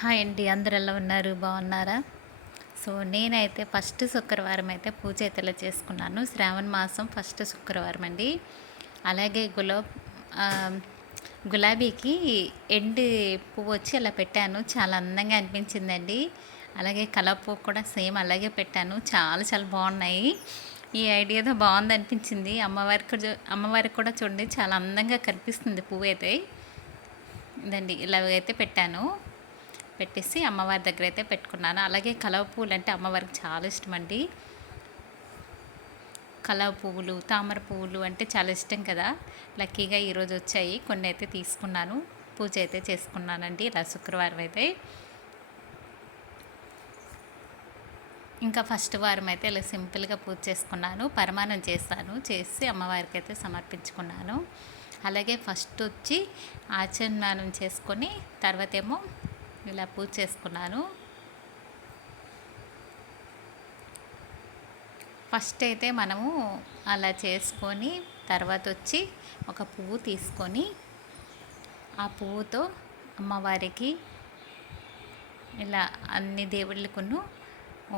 Hi అండి అందరు ఎలా ఉన్నారు? బాగున్నారా? సో నేనైతే ఫస్ట్ శుక్రవారం అయితే పూజ అయితే ఇలా చేసుకున్నాను. శ్రావణ మాసం ఫస్ట్ శుక్రవారం అండి. అలాగే గులాబ్ గులాబీకి ఎండు పువ్వు వచ్చి అలా పెట్టాను. చాలా అందంగా అనిపించిందండి. అలాగే కలర్ పువ్వు కూడా సేమ్ అలాగే పెట్టాను. చాలా చాలా బాగున్నాయి. ఈ ఐడియాతో బాగుంది అనిపించింది. అమ్మవారికి అమ్మవారికి కూడా చూడండి చాలా అందంగా కనిపిస్తుంది పువ్వు అయితే ఇదండి ఇలాగైతే పెట్టాను. పెట్టేసి అమ్మవారి దగ్గర అయితే పెట్టుకున్నాను. అలాగే కలవ పువ్వులు అంటే అమ్మవారికి చాలా ఇష్టం అండి కలవ పువ్వులు తామర పువ్వులు అంటే చాలా ఇష్టం కదా. లక్కీగా ఈరోజు వచ్చాయి. కొన్ని అయితే తీసుకున్నాను. పూజ అయితే చేసుకున్నానండి. ఇలా శుక్రవారం అయితే. ఇంకా ఫస్ట్ వారం అయితే ఇలా సింపుల్గా పూజ చేసుకున్నాను. పరమానం చేస్తాను. చేసి అమ్మవారికి అయితే సమర్పించుకున్నాను. అలాగే ఫస్ట్ వచ్చి ఆచరణానం చేసుకొని తర్వాత ఏమో ఇలా పూజ చేసుకున్నాను. ఫస్ట్ అయితే మనము అలా చేసుకొని తర్వాత వచ్చి ఒక పువ్వు తీసుకొని ఆ పువ్వుతో అమ్మవారికి ఇలా అన్ని దేవుళ్ళకును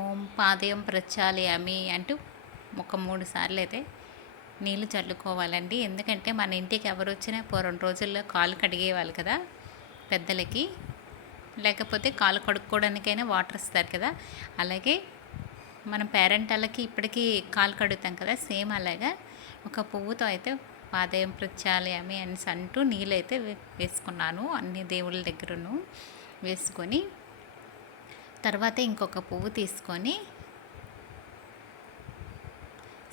ఓం పాదయం ప్రచాలయామి అంటూ ఒక మూడు సార్లు అయితే నీళ్ళు చల్లుకోవాలండి. ఎందుకంటే మన ఇంటికి ఎవరు వచ్చినా పూర్వం రోజుల్లో కాలు కడిగేవాళ్ళు కదా పెద్దలకి. లేకపోతే కాలు కడుక్కోవడానికైనా వాటర్ ఇస్తారు కదా. అలాగే మనం పేరెంట్ వాళ్ళకి ఇప్పటికీ కాలు కడుగుతాం కదా సేమ్ అలాగా. ఒక పువ్వుతో అయితే పాదయం ప్రత్యాలయమి అనేసి అంటూ నీళ్ళు అయితే వేసుకున్నాను అన్ని దేవుళ్ళ దగ్గరను వేసుకొని. తర్వాత ఇంకొక పువ్వు తీసుకొని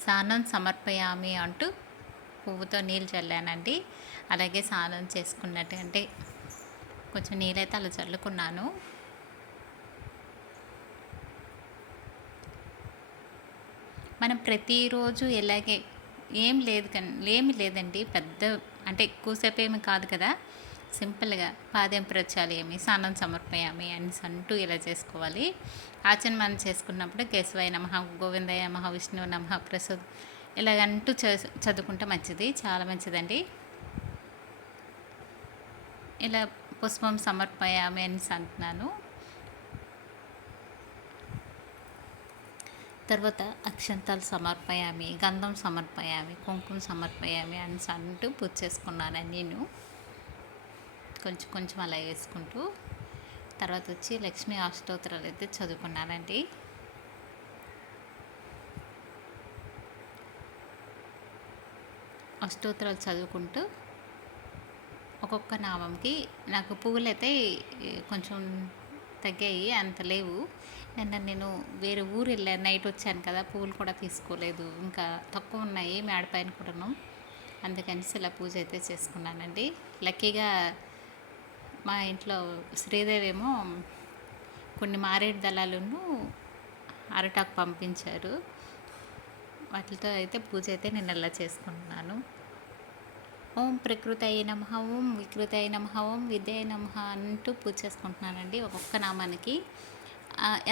స్నానం సమర్పయామి అంటూ పువ్వుతో నీళ్ళు చల్లానండి. అలాగే స్నానం చేసుకున్నట్టు అంటే కొంచెం నీళ్ళైతే అలా చల్లుకున్నాను. మనం ప్రతిరోజు ఎలాగే ఏం లేదు కానీ ఏమి లేదండి. పెద్ద అంటే ఎక్కువసేపు ఏమి కాదు కదా. సింపుల్గా పాదం ప్రచాలేమి స్నానం సమర్పయామి అని అంటూ ఇలా చేసుకోవాలి. ఆచరణం చేసుకున్నప్పుడు కేశవాయ నమ గోవిందయ నమ విష్ణు నమ ప్రసాద్ ఇలాగంటూ చ- చదువుకుంటే మంచిది. చాలా మంచిదండి. ఇలా పుష్పం సమర్పయామి అని అంటున్నాను. తర్వాత అక్షంతాలు సమర్పయామి గంధం సమర్పయామి కుంకుమ సమర్పయామి అని అంటూ పూజ చేసుకున్నాను నేను. కొంచెం కొంచెం అలా వేసుకుంటూ తర్వాత వచ్చి లక్ష్మీ అష్టోత్తరాలు అయితే చదువుకున్నానండి. అష్టోత్తరాలు చదువుకుంటూ ఒక్కొక్క నామంకి నాకు పువ్వులు అయితే కొంచెం తగ్గాయి అంత లేవు. నిన్న నేను వేరే ఊరు వెళ్ళాను నైట్ వచ్చాను కదా పువ్వులు కూడా తీసుకోలేదు. ఇంకా తక్కువ ఉన్నాయి మేడపైన కూడాను. అందుకని ఇలా పూజ అయితే చేసుకున్నానండి. లక్కీగా మా ఇంట్లో శ్రీదేవి ఏమో కొన్ని మారేడు దళాలను అరటాకు పంపించారు. వాటితో అయితే పూజ అయితే నేను అలా చేసుకుంటున్నాను. ఓం ప్రకృతయ అయి నమ ఓం వికృతయ అయి నమ ఓం విద్య నమ అంటూ పూజ చేసుకుంటున్నానండి ఒక్కొక్క నామానికి.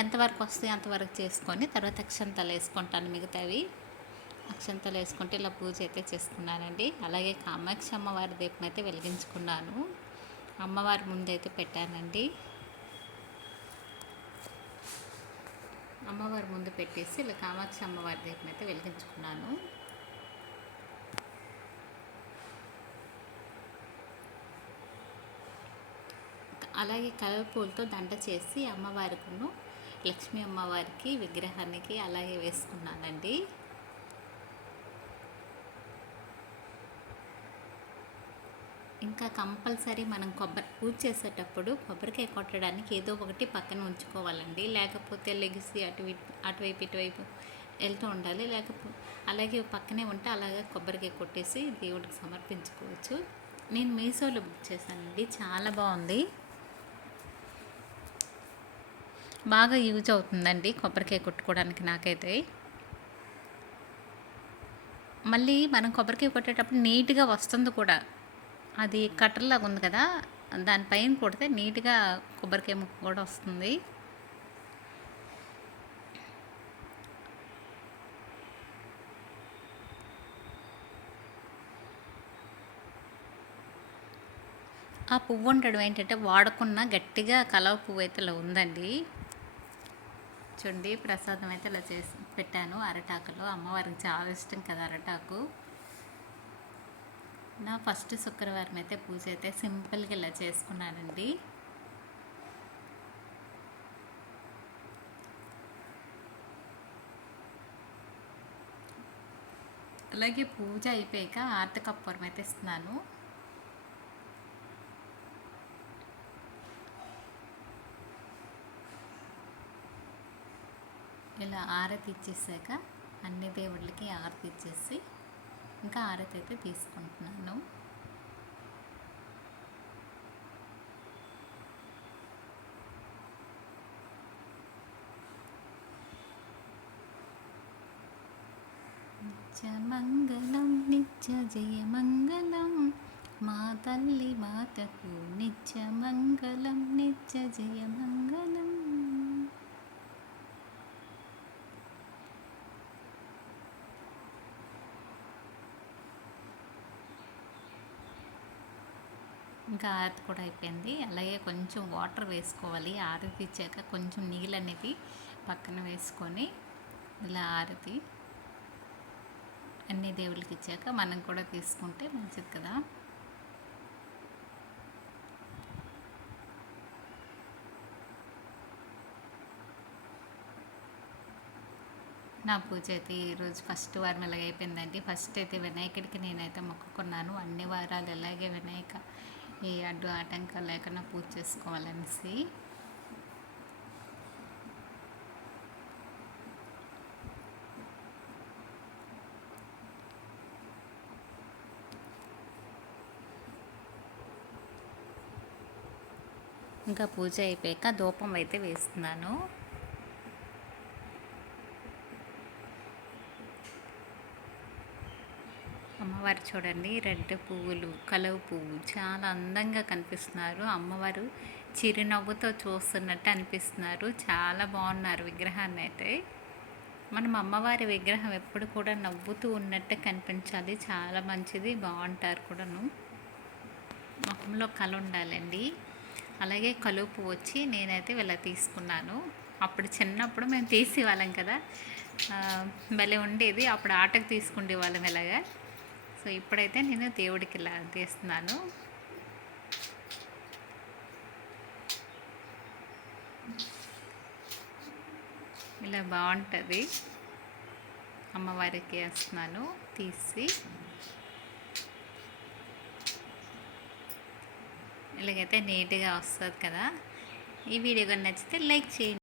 ఎంతవరకు వస్తే అంతవరకు చేసుకొని తర్వాత అక్షంతలు వేసుకుంటాను మిగతావి. అక్షంతలు వేసుకుంటే ఇలా పూజ అయితే చేసుకున్నానండి. అలాగే కామాక్షి అమ్మవారి దీపం అయితే వెలిగించుకున్నాను. అమ్మవారి ముందు అయితే పెట్టానండి. అమ్మవారి ముందు పెట్టేసి ఇలా కామాక్షి అమ్మవారి దీపం అయితే వెలిగించుకున్నాను. అలాగే కలవపూలతో దండ చేసి అమ్మవారికును లక్ష్మీ అమ్మవారికి విగ్రహానికి అలాగే వేసుకున్నానండి. ఇంకా కంపల్సరీ మనం కొబ్బరి పూజ చేసేటప్పుడు కొబ్బరికాయ కొట్టడానికి ఏదో ఒకటి పక్కన ఉంచుకోవాలండి. లేకపోతే లెగిసి అటు ఇటు అటువైపు ఇటువైపు వెళ్తూ ఉండాలి. లేకపోతే అలాగే పక్కనే ఉంటే అలాగే కొబ్బరికాయ కొట్టేసి దేవుడికి సమర్పించుకోవచ్చు. నేను మీషోలో బుక్ చేశానండి. చాలా బాగుంది. బాగా యూజ్ అవుతుందండి కొబ్బరికాయ కొట్టుకోవడానికి నాకైతే. మళ్ళీ మనం కొబ్బరికాయ కొట్టేటప్పుడు నీట్గా వస్తుంది కూడా. అది కట్టర్లాగా ఉంది కదా దానిపైన కొడితే నీట్గా కొబ్బరికాయ ముక్క కూడా వస్తుంది. ఆ పువ్వు ఉండడం ఏంటంటే వాడకున్న గట్టిగా కలవ పువ్వు అయితే ఇలా ఉందండి. చూడండి ప్రసాదం అయితే ఇలా చేసి పెట్టాను. అరటాకులో. అమ్మవారికి చాలా ఇష్టం కదా అరటాకు. నా ఫస్ట్ శుక్రవారం అయితే పూజ అయితే సింపుల్గా ఇలా చేసుకున్నానండి. అలాగే పూజ అయిపోయాక ఆర్త కప్పూరం అయితే ఇస్తున్నాను. ఇలా ఆరతి ఇచ్చేసాక అన్ని దేవుళ్ళకి ఆరతి ఇచ్చేసి ఇంకా ఆరతి అయితే తీసుకుంటున్నాను. నిత్యమంగళం నిత్య జయమంగళం మా తల్లి మాతకు నిత్యమంగళం నిత్య జయమంగళం ఇంకా ఆరతి కూడా అయిపోయింది. అలాగే కొంచెం వాటర్ వేసుకోవాలి ఆరతి ఇచ్చాక కొంచెం నీళ్ళు అనేది పక్కన వేసుకొని ఇలా ఆరతి అన్ని దేవుళ్ళకి ఇచ్చాక మనం కూడా తీసుకుంటే మంచిది కదా. నా పూజ అయితే ఈరోజు ఫస్ట్ వారం ఎలాగ అయిపోయిందండి ఫస్ట్ అయితే వినాయకుడికి నేనైతే మొక్కుకున్నాను. అన్ని వారాలు ఎలాగే వినాయక ఏ అడ్డు ఆటంకాలు లేకుండా పూజ చేసుకోవాలనేసి. ఇంకా పూజ అయిపోయాక ధూపం అయితే వేస్తున్నాను. అమ్మవారు చూడండి రెడ్ పువ్వులు కలువ పువ్వు చాలా అందంగా కనిపిస్తున్నారు. అమ్మవారు చిరునవ్వుతో చూస్తున్నట్టు అనిపిస్తున్నారు. చాలా బాగున్నారు విగ్రహాన్ని అయితే. మనం అమ్మవారి విగ్రహం ఎప్పుడు కూడా నవ్వుతూ ఉన్నట్టు కనిపించాలి. చాలా మంచిది బాగుంటారు కూడాను. ముఖంలో కళ ఉండాలండి. అలాగే కలుపు వచ్చి నేనైతే ఇలా తీసుకున్నాను. అప్పుడు చిన్నప్పుడు మేము తీసేవాళ్ళం కదా. భలే ఉండేది. అప్పుడు ఆటకు తీసుకుండేవాళ్ళం ఇలాగా. సో ఇప్పుడైతే నేను దేవుడికి ఇలా తీస్తున్నాను. ఇలా బాగుంటుంది. అమ్మవారికి వేస్తున్నాను తీసి. ఇలాగైతే నీట్గా వస్తుంది కదా. ఈ వీడియో కానీ నచ్చితే లైక్ చేయండి.